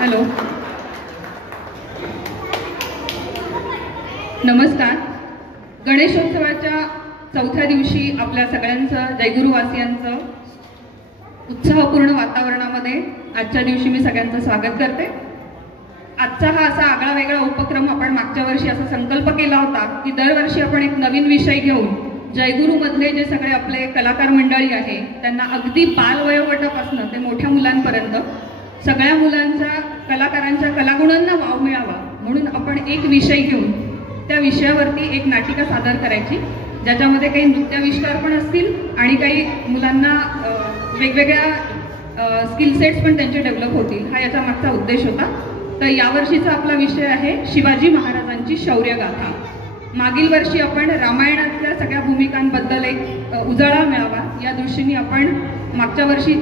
Hello, नमस्कार. गणेशोत्सवाच्या चौथ्या दिवशी आपल्या सगळ्यांचं, जयगुरुवासियांचं उत्साहपूर्ण वातावरणामध्ये आजच्या दिवशी मी सगळ्यांचं स्वागत करते. आजचा हा असा आगळा वेगळा उपक्रम आपण मागच्या वर्षी असा संकल्प केला होता की दरवर्षी आपण एक नवीन विषय घेऊन जयगुरुमधले जे सगळे आपले कलाकार मंडळी आहे त्यांना अगदी बालवयोगटापासून ते मोठ्या मुलांपर्यंत सगळ्या मुलांच्या कलाकारांच्या कलागुणांना वाव मिळावा म्हणून आपण एक विषय घेऊन त्या विषयावरती एक नाटिका सादर करायची, ज्याच्यामध्ये काही नृत्याविष्कार पण असतील आणि काही मुलांना वेगवेगळ्या स्किल सेट्स पण त्यांचे डेव्हलप होतील, हा याचा मागचा उद्देश होता. तर यावर्षीचा आपला विषय आहे शिवाजी महाराजांची शौर्यगाथा. मागील वर्षी आपण रामायणातल्या सगळ्या भूमिकांबद्दल एक उजाळा मिळावा या दृष्टीने आपण मागच्या वर्षी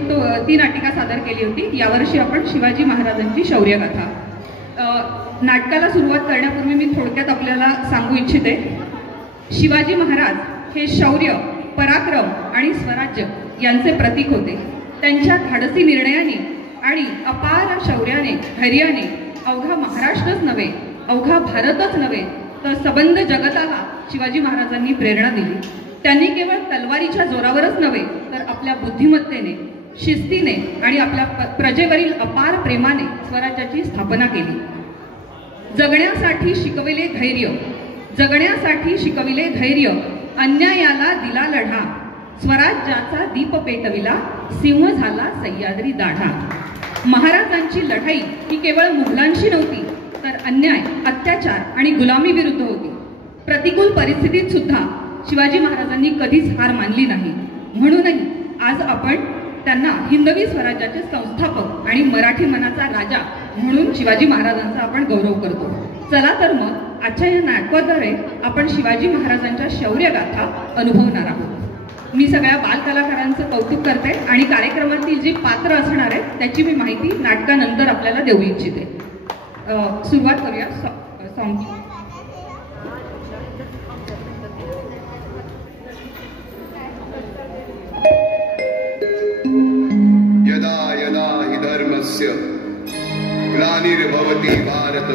ती नाटिका सादर केली होती. यावर्षी आपण शिवाजी महाराजांची शौर्यगाथा. नाटकाला सुरुवात करण्यापूर्वी मी थोडक्यात आपल्याला सांगू इच्छिते. शिवाजी महाराज हे शौर्य, पराक्रम आणि स्वराज्य यांचे प्रतीक होते. त्यांच्या धाडसी निर्णयाने आणि अपार शौर्याने, धैर्याने अवघा महाराष्ट्रच नव्हे, अवघा भारतच नव्हे तर सबंध जगताला शिवाजी महाराजांनी प्रेरणा दिली. त्यांनी केवळ तलवारीच्या जोरावरच नव्हे तर आपल्या बुद्धिमत्तेने, शिस्तीने आणि आपल्या प्रजेवरील अपार प्रेमाने स्वराज्याची स्थापना केली. जगण्यासाठी शिकविले धैर्य, जगण्यासाठी शिकविले धैर्य, अन्यायाला दिला लढा, स्वराज्याचा दीप पेटविला, सिंह झाला सह्याद्री दाढा. महाराजांची लढाई ही केवळ मुघलांशी नव्हती तर अन्याय, अत्याचार आणि गुलामी विरुद्ध होती. प्रतिकूल परिस्थितीत सुद्धा शिवाजी महाराजांनी कधीच हार मानली नाही. म्हणूनही आज आपण त्यांना हिंदवी स्वराज्याचे संस्थापक आणि मराठी मनाचा राजा म्हणून शिवाजी महाराजांचा आपण गौरव करतो. चला तर मग आजच्या या नाटकाद्वारे आपण शिवाजी महाराजांच्या शौर्यगाथा अनुभवणार आहोत. मी सगळ्या बालकलाकारांचं कौतुक करते आणि कार्यक्रमातील जी पात्र असणार आहेत त्याची मी माहिती नाटकानंतर आपल्याला देऊ इच्छिते. सुरुवात करूया सॉंग. यदा यदा हि धर्मस्य ग्लानिर्भवति भारत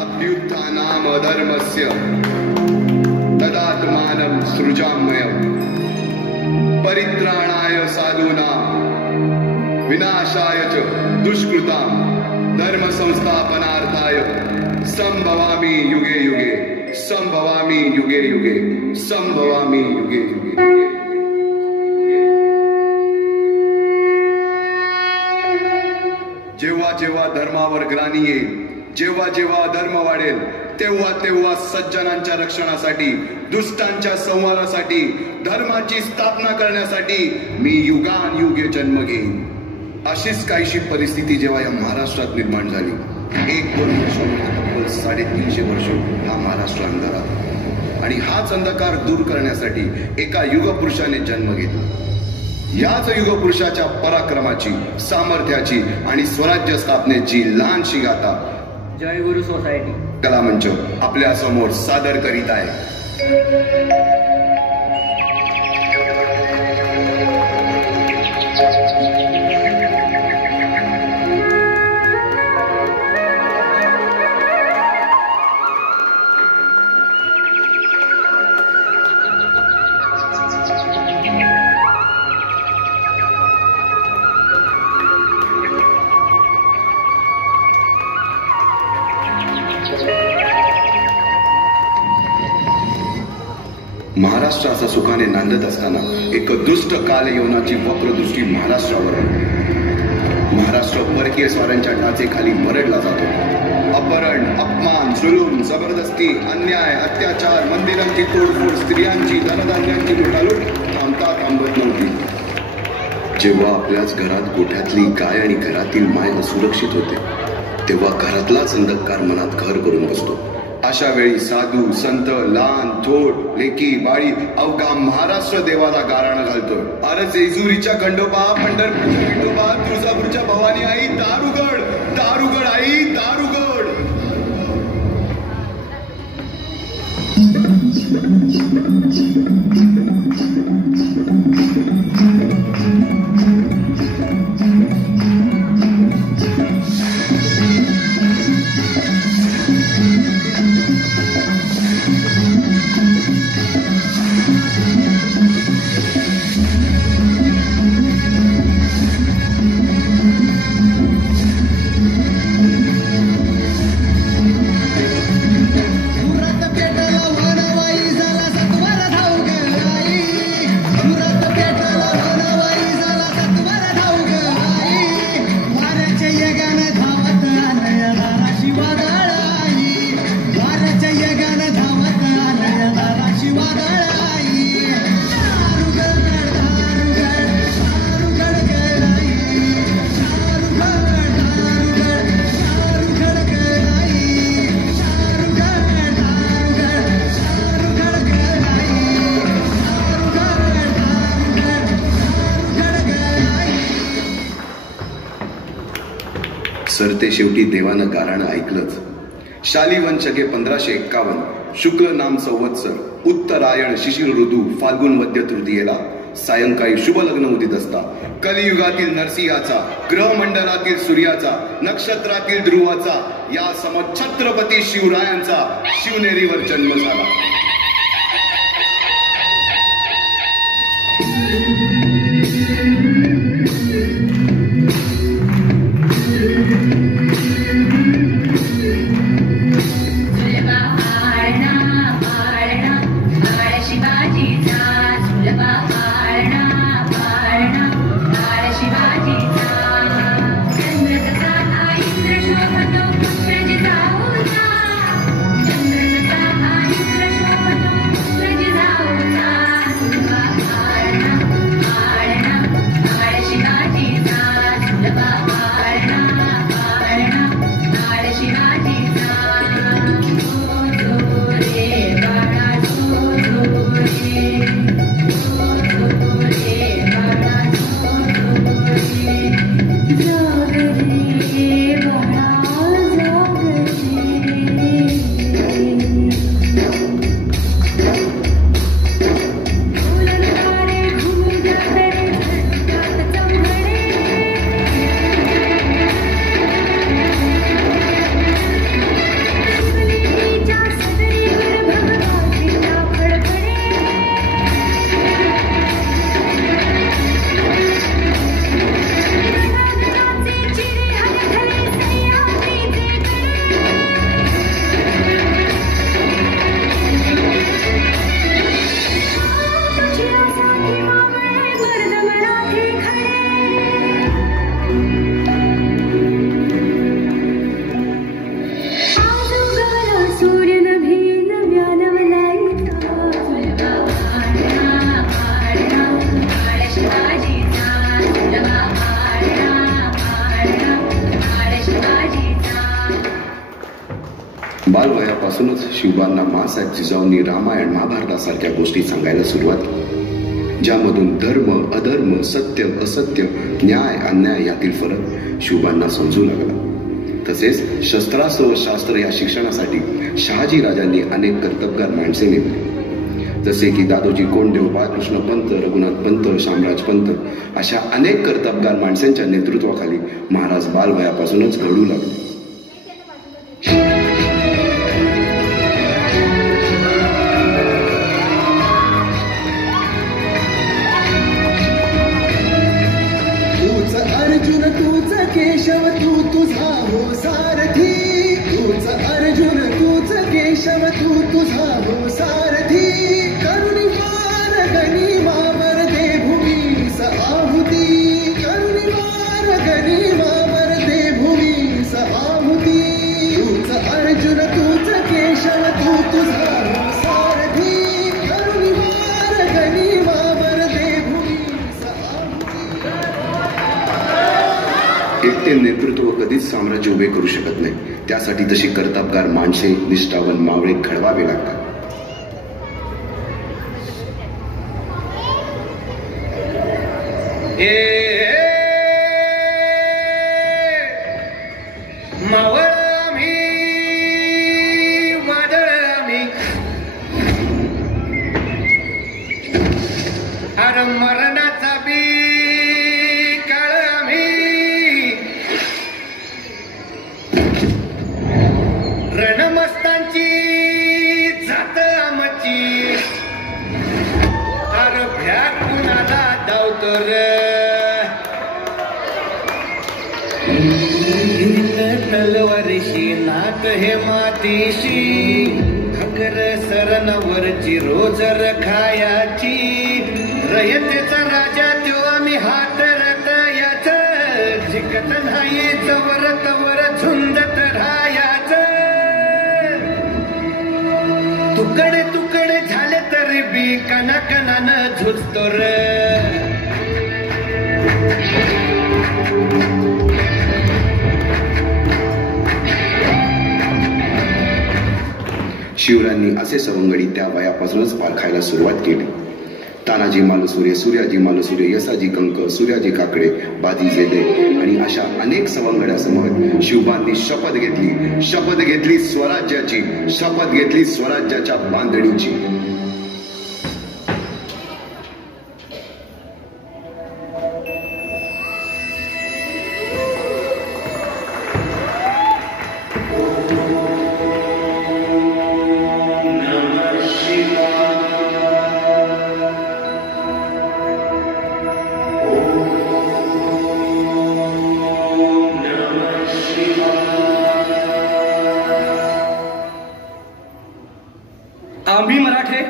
अभ्युत्थानाम् अधर्मस्य तदात्मानं सृजाम्यहम् परित्राणाय साधूनां विनाशाय च दुष्कृतां धर्म संस्थापनार्थाय संभवामि युगे युगे, संभवामि युगे युगे, संभवामि युगे युगे. जेव्हा जेव्हा धर्मावर ग्लानी येईल, जेव्हा जेव्हा धर्म वाढेल, तेव्हा तेव्हा सज्जनांच्या रक्षणासाठी, दुष्टांच्या संहारासाठी, धर्माची स्थापना करण्यासाठी मी युगान युगे जन्म घेईन. अशीच काहीशी परिस्थिती जेव्हा या महाराष्ट्रात निर्माण झाली. 1-2 वर्ष, 350 वर्ष हा महाराष्ट्र अंधारात, आणि हाच अंधकार दूर करण्यासाठी एका युगपुरुषाने जन्म घेतला. याच युगपुरुषाच्या पराक्रमाची, सामर्थ्याची आणि स्वराज्य स्थापनेची लहानशी गाथा जयगुरु सोसायटी कलामंच आपल्या समोर सादर करीत आहे. महाराष्ट्र असा सुखाने नांदत असताना एक दुष्ट कालयवनाची वक्रदृष्टी महाराष्ट्रावर. महाराष्ट्र परकीय स्वारांच्या टाचेखाली मरडला जातो. अपहरण, अपमान, जुलूम, जबरदस्ती, अन्याय, अत्याचार, मंदिरांची तोडफोड, स्त्रियांची, धनधान्यांची लुटालूट थांबत नव्हती. जेव्हा आपल्याच घरात गोठ्यातली गाय आणि घरातील माय असुरक्षित होते, तेव्हा घरातलाच अंधकार मनात घर करून बसतो. अशा वेळी साधू, संत, लहान, थोर, लेकी, बाळी अवघा महाराष्ट्र देवाला गाराणं घालतोय. अरे जेजुरीच्या खंडोबा, पंढरपूरच्या खंडोबा, तुळजापूरच्या भवानी आई, दारुगड, दारुगड आई, दारुगड. सरते शेवटी देवानं गाराणं ऐकलंच. शालिवंशके 1551 शुक्ल नाम संवत्सर उत्तरायण शिशिर ऋतू फाल्गुन वद्य तृतीयेला सायंकाळी शुभ लग्न उदित असता कलियुगातील नरसिंहाचा, ग्रहमंडलातील सूर्याचा, नक्षत्रातील ध्रुवाचा, या समछत्रपती शिवरायांचा शिवनेरीवर जन्म झाला. बालवयापासूनच शिवबांना माँसाहेब जिजाऊंनी रामायण महाभारतासारख्या गोष्टी सांगायला सुरुवात केली, ज्यामधून धर्म अधर्म, सत्य असत्य, न्याय अन्याय यातील फरक शिवबांना समजू लागला. तसेच शस्त्रास्त्र व शास्त्र या शिक्षणासाठी शहाजी राजांनी अनेक कर्तबगार माणसे नेमली, जसे की दादोजी कोंडदेव, बाळकृष्ण पंत, रघुनाथ पंत, शामराज पंत अशा अनेक कर्तबगार माणसांच्या नेतृत्वाखाली महाराज बालवयापासूनच घडू लागले. अर्जुन तूच केशव तू तुझा हो सारथी, तूच अर्जुन तूच केशव तू तुझा हो सारथी, करुणी मार गनिमावर दे भूमीस आहुती, करुणी मार गनिमावर दे भूमीस आहुती, तूच अर्जुन तूच केशव तू तुझा हो सारथी, करुणी मार गनिमावर दे भूमीस आहुती. एकटे नेतृत्व कधीच साम्राज्य उभे करू शकत नाही. त्यासाठी तशी कर्तबगार माणसे, निष्ठावान मावळे घडवावे लागतात. मावळ आम्ही, वादळ आम्ही, अरे मरणाचा बी काळ आम्ही, रणमस्तांची जात आमची, अरे भ्यात कुणाला धावतो र, तलवारीशी नाक हे मातीशी, खकर सरनवरची रोज रखायाची, रयतेचा राजा त्यो आम्ही हात रतयाच, जिकत नाही जवर तवर झुंजत राहायाच, तुकडे तुकडे झाले तरी बी कणाकणानं झुजतो र. शिवरायांनी असे सवंगडी त्या वयापासूनच पारखायला सुरुवात केली. तानाजी मालुसुरे, सूर्याजी मालुसुरे, यसाजी कंक, सूर्याजी काकडे, बाजी जेदे आणि अशा अनेक सवंगड्यासमोर शिवबांनी शपथ घेतली स्वराज्याची, शपथ घेतली स्वराज्याच्या बांधणीची. आम्ही मराठे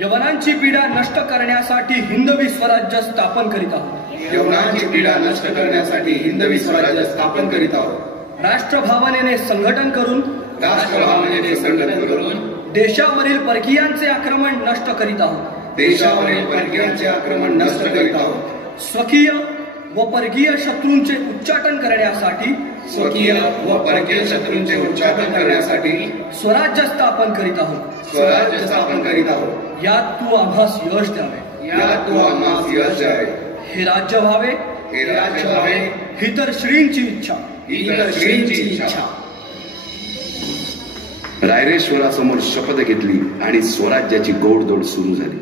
यवनांची पीडा नष्ट करण्यासाठी हिंदवी स्वराज्य स्थापन करीत आहोत. यवनांची पीडा नष्ट करण्यासाठी हिंदवी स्वराज्य स्थापन करीत आहोत. राष्ट्रभावनेने संघटन करून देशावरील परकीयांचे आक्रमण नष्ट करीत आहोत. देशावरील परकीयांचे आक्रमण नष्ट करीत आहोत. स्वकीय व परकीय शत्रूंचे उच्चाटन करण्यासाठी उच्चाटन करण्यासाठी स्वराज्य स्थापन करीत आहोत. यात तू आम्हास यश द्यावे. हे राज्य व्हावे ही तर श्रींची इच्छा. रायरेश्वरासमोर शपथ घेतली आणि स्वराज्याची गोडदोड सुरू झाली.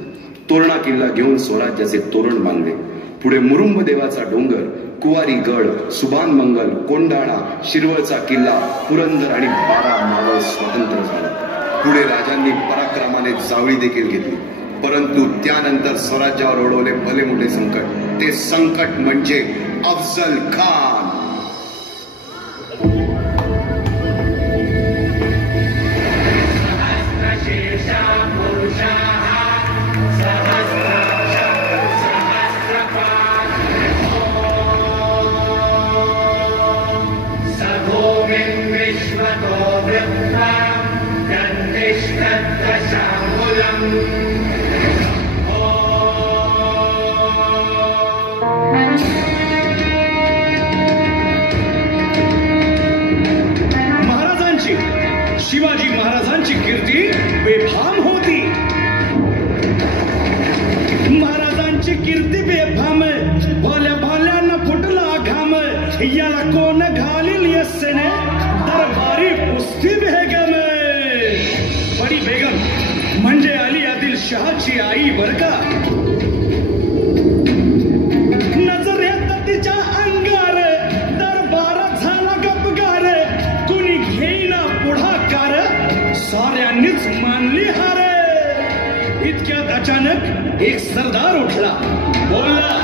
तोरणा किल्ला घेऊन स्वराज्याचे तोरण बांधले. पुढे मुरुंब देवाचा डोंगर, कुवारी गड, सुभान मंगल, कोंडाणा, शिरवळचा किल्ला, पुरंदर आणि 12 मावळ स्वतंत्र झाला. पुढे राजांनी पराक्रमाने जावळी देखील घेतली. परंतु त्यानंतर स्वराज्यावर ओढवले भले मोठे संकट. ते संकट म्हणजे अफजल खान. शिवाजी महाराजांची कीर्ती बेफाम होती. महाराजांची कीर्ती बेफाम, भल्या भाल्यांना फुटला घाम. याला कोण घालील यस्सेने दरबारी पुस्ती बेगम. बडी बेगम म्हणजे अली आदिल शहाची आई बर का. नजरेत तिच्या अंगार दरबार झाला गपगार. कुणी घेईना पुढाकार, साऱ्यांनीच मानली हार. इतक्यात अचानक एक सरदार उठला, बोलला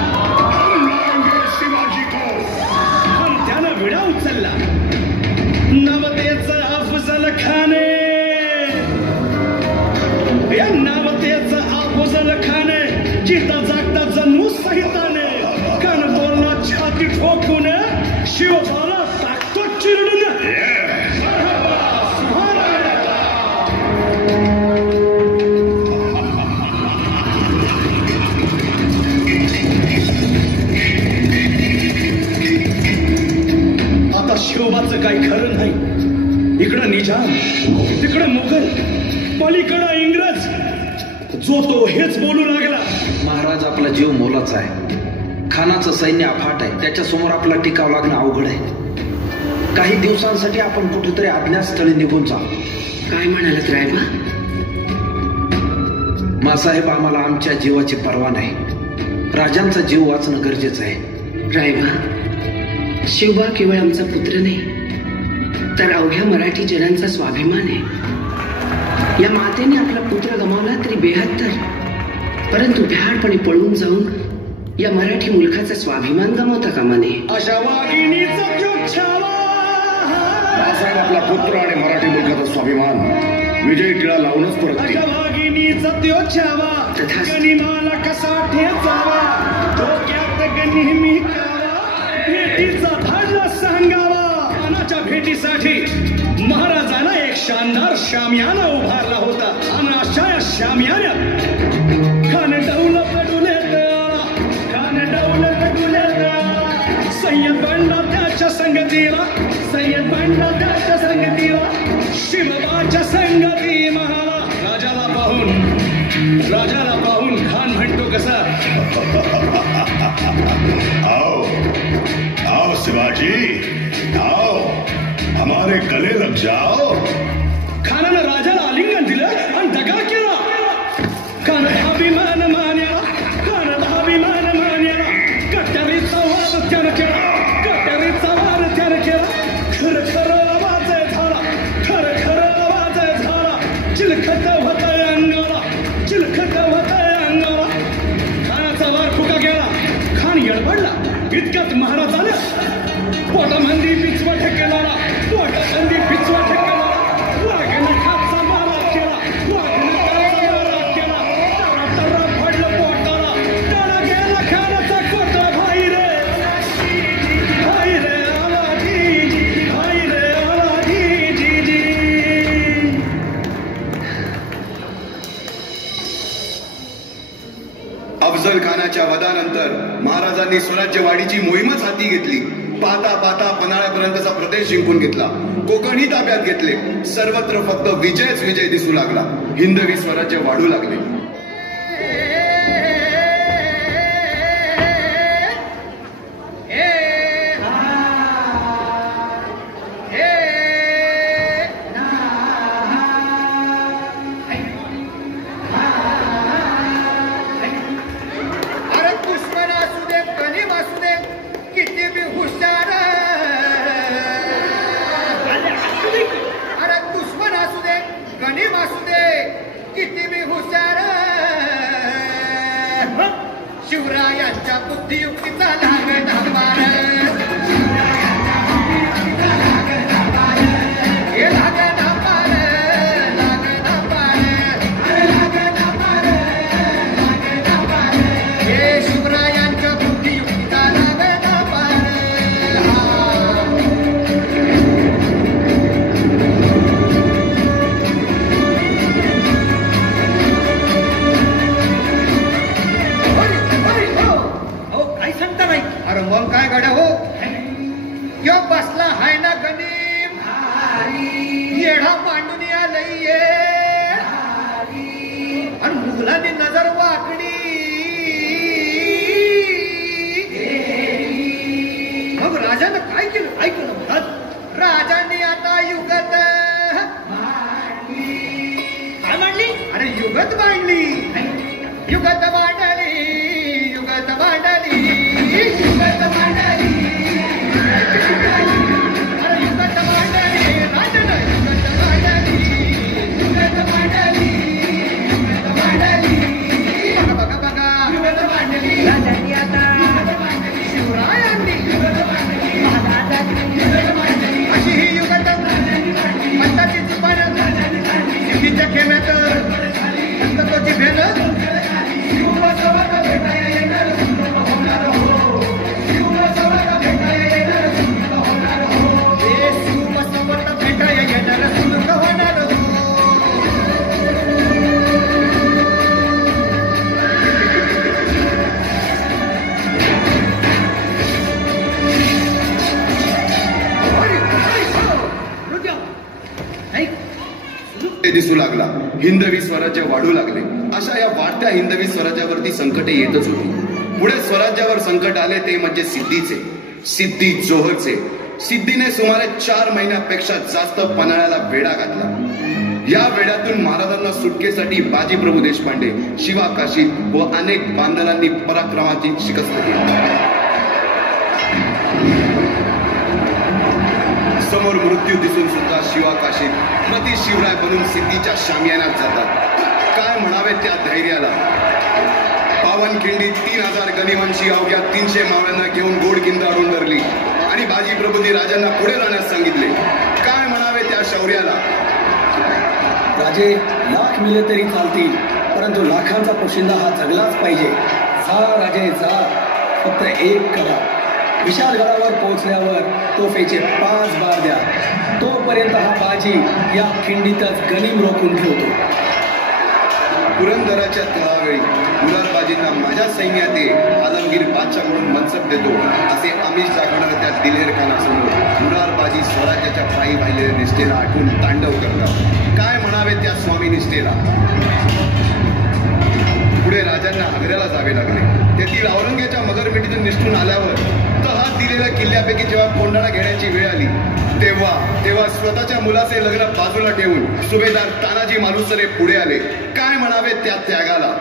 शिवाजी को. पण त्यानं विडा उचलला. नवतेचं अफजल खाने, या नवतेचं अफजल खाने जिता जागता जन्मू सहिताने. कान तोरला छाती ठोकून शिवबाला टाकतो चिरडून. आता शिवबाचं काही खरं नाही. इकडं निजाम, तिकडं मुघल, पलीकडं इंग्रज. जो तो हेच बोलू लागला. महाराज आपला जीव मोलाचा आहे. खानाचं सैन्य अफाट आहे. त्याच्यासमोर आपला टिकाव लागणं अवघड आहे. काही दिवसांसाठी आपण कुठेतरी अज्ञातस्थळी निघून जाऊ. काय म्हणालात रायबा? मासाहेब, आम्हाला आमच्या जीवाची पर्वा नाही. राजांचा जीव वाचणं गरजेचं आहे. रायबा, शिवबा केवळ आमचा पुत्र नाही, तर अवघ्या मराठी जनांचा स्वाभिमान आहे. या मातेने आपला पुत्र गमावला तरी बेहत्तर, परंतु भ्याडपणे पळून जाऊन या मराठी मुलखाचा स्वाभिमान गमावता कामा नये. अशा वाघिणीचा छावा. बाळासाहेब, आपला पुत्र आणि मराठी मुलखाचा स्वाभिमान विजयी टिळा लावूनच परत. अशा वाघिणीचा छावा गनिमाला कसा ठेचावा. डोक्यात नेहमी कावा, भेटीचा धाडला सांगावा. खानाच्या भेटीसाठी महाराजांना एक शानदार शामियाना उभारला होता. आणि अशा या शामियान्यात खान डौल पडुले तळाला, खान डौल पडुले तळाला. सय्यद बंडा त्याच्या संगतीला, सय्यद बंडा त्याच्या संगतीला. शिवबाच्या संगती महाला. राजाला पाहून आओ आओ शिवाजी, आओ हमारे गले लग जाओ. खानानं राजाला आलिंगन दिलं आणि दगा केला. कानाभिमान मान्या, कानाभिमान मान्या, कट्यारीचा वाद त्यानं केला, कट्यारीचा वाद त्यानं केला. खरं खरं आवाज झाला, खरं खरं आवाज झाला. चिलखत होतंय अंगाला, चिलखत होतंय अंगाला. खानाचा वार फुका गेला, खान येडबडला. इतक्यात महाराज आल्या. पोटामंदी पिचवा ठेकेला, पोटामंदी पिचवा ठेकेला. वाघानं खापसा मारा केला, वाघानं खापसा मारा केला. तरा तरा पडलं पोटाला, त्याला गेला खानाचा कोटा. भाई रे आला जी, भाई रे आला जी. अफजल खानाच्या वधानंतर महाराजांनी स्वराज्यवाढीची मोहीमच हाती घेतली. पाहता पाहता पन्हाळ्यापर्यंतचा प्रदेश जिंकून घेतला. कोकणही ताब्यात घेतले. सर्वत्र फक्त विजयच विजय दिसू लागला. हिंदवी स्वराज्य वाढू लागले. अरे दुश्मन असू दे, कलीम असू दे, किती बी हुशार. अरे दुश्मन असू दे, गनीम असू दे, किती बी हुशार. शिवरायांच्या बुद्धियुक्तीचा लागत हंबार. हे लागत हंबार, लागत हंबार. हे शिवरायांच्या बुद्धियुक्तीचा लागत हंबार. काही सांगता नाही. अरे मग काय गड्या हो, यो बसला हाय ना गनीम, येढा मांडून आलंय. आणि मुघलांनी नजर वाकडी. मग राजानं काय केलं ऐकलं म्हणतात. राजांनी आता युगत काय मांडली. अरे युगत मांडली, युगत मांडली, युगत मांडली, युगत मांडली. अरे युगत मांडली, राजानं युगत मांडली, युगत मांडली, युगत मांडली. बघा बघा बघा, युगत मांडली. राजांनी आता युगत मांडली, शिवरायांनी युगत मांडली, महाराजांनी युगत मांडली. अशी ही युगत म्हणताची जुबान सिद्धीच्या खेम्यात संतोची भेट. दिसू लागला. हिंदवी स्वराज्य वाढू लागले. अशा या वाढत्या हिंदवी स्वराज्यावरती संकटे येतच होती. पुढे स्वराज्यावर संकट आले ते म्हणजे सिद्धीचे, सिद्धी जोहरचे. सिद्धीने सुमारे 4 महिन्यापेक्षा जास्त पन्हाळ्याला वेढा घातला. या वेड्यातून महाराजांना सुटकेसाठी बाजीप्रभू देशपांडे, शिवा काशीद व अनेक बांधवांनी पराक्रमाची शिकस्त केली. समोर मृत्यू दिसून सुद्धा शिवा काशीद प्रति शिवराय बनून सिद्धीच्या शामियानात जातात. काय म्हणावे त्या धैर्याला. पावनखिंडी 3000 गनिमांची अवघ्या 300 माव्यांना घेऊन गोडकिंद अडून धरली आणि बाजीप्रभूंनी राजांना पुढे जाण्यास सांगितले. काय म्हणावे त्या शौर्याला. राजे लाख मिले तरी चालतील, परंतु लाखांचा पोशिंदा हा जगलाच पाहिजे. जा राजे जा, फक्त एक करा. विशालगडावर पोहोचल्यावर तोफेचे 5 बार द्या. तोपर्यंत हा बाजी या खिंडीतच गनीम रोखून ठेवतो. पुरंदराच्या तळावेळी मुरारबाजींना माझ्या सैन्यात आलमगीर बादशाह म्हणून मनसब देतो असे आमिष दाखवणाऱ्या त्या दिलेर खानासमोर मुरारबाजी स्वराज्याच्या पायी वाहिलेल्या निष्ठेला आठवून तांडव करतात. काय म्हणावे त्या स्वामी निष्ठेला. पुढे राजांना आग्र्याला जावे लागले. तेथे वकील औरंगजेबाच्या मगरमिठीतून निसटून आल्यावर तहात दिलेल्या किल्ल्यापैकी जेव्हा कोंडाणा घेण्याची वेळ आली तेव्हा स्वतःच्या मुलाचे लग्न बाजूला ठेवून सुभेदार तानाजी मालुसरे पुढे आले. काय म्हणावे त्या त्यागाला.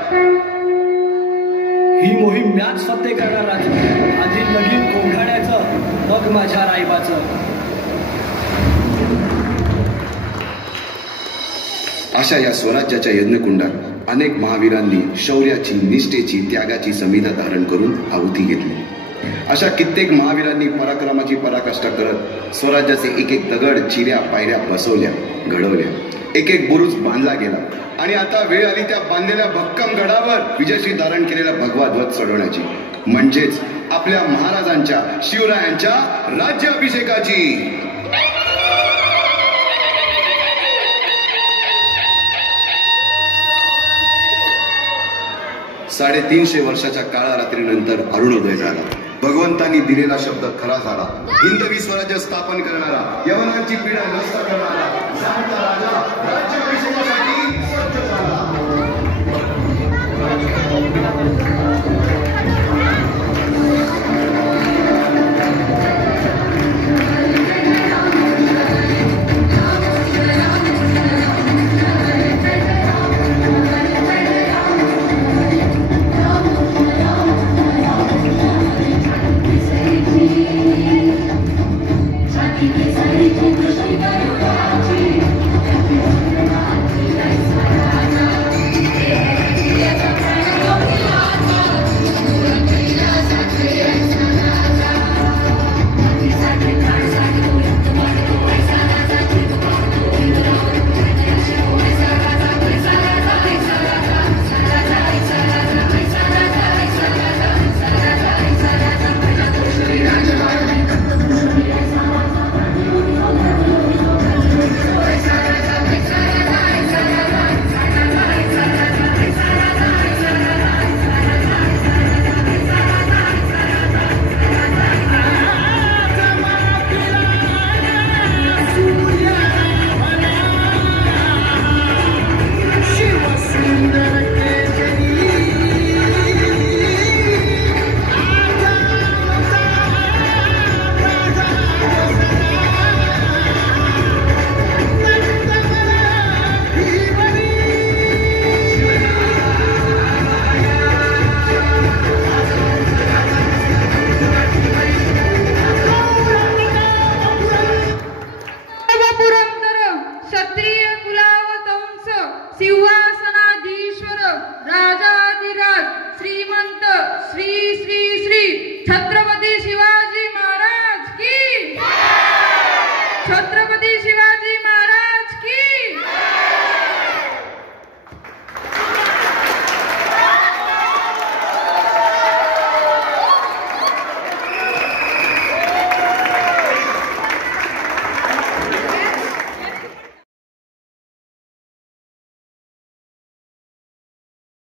ही मोहीम मॅच फत्ते करणार राजे. आधी लगीन कोंढाण्याचं मग माझ्या रायबाचं. अशा या स्वराज्याच्या यज्ञकुंडात अनेक महावीरांनी शौर्याची, निष्ठेची, त्यागाची संविधा धारण करून आहुती घेतली. अशा कित्येक महावीरांनी पराक्रमाची पराकाष्ठा करत स्वराज्याचे एक एक दगड, चिऱ्या, पायऱ्या बसवल्या, घडवल्या. एक एक बुरुज बांधला गेला आणि आता वेळ आली त्या बांधलेल्या भक्कम गडावर विजयश्री धारण केलेला भगवा ध्वज चढवण्याची, म्हणजेच आपल्या महाराजांच्या, शिवरायांच्या राज्याभिषेकाची. 350 वर्षाच्या काळा रात्रीनंतर अरुणोदय झाला. भगवंतांनी दिलेला शब्द खरा झाला. हिंदवी स्वराज्य स्थापन करणारा, यवनांची पीडा नष्ट करणारा जाणता राजा राज्याभिषेकासाठी सज्ज झाला. छत्रपती शिवाजी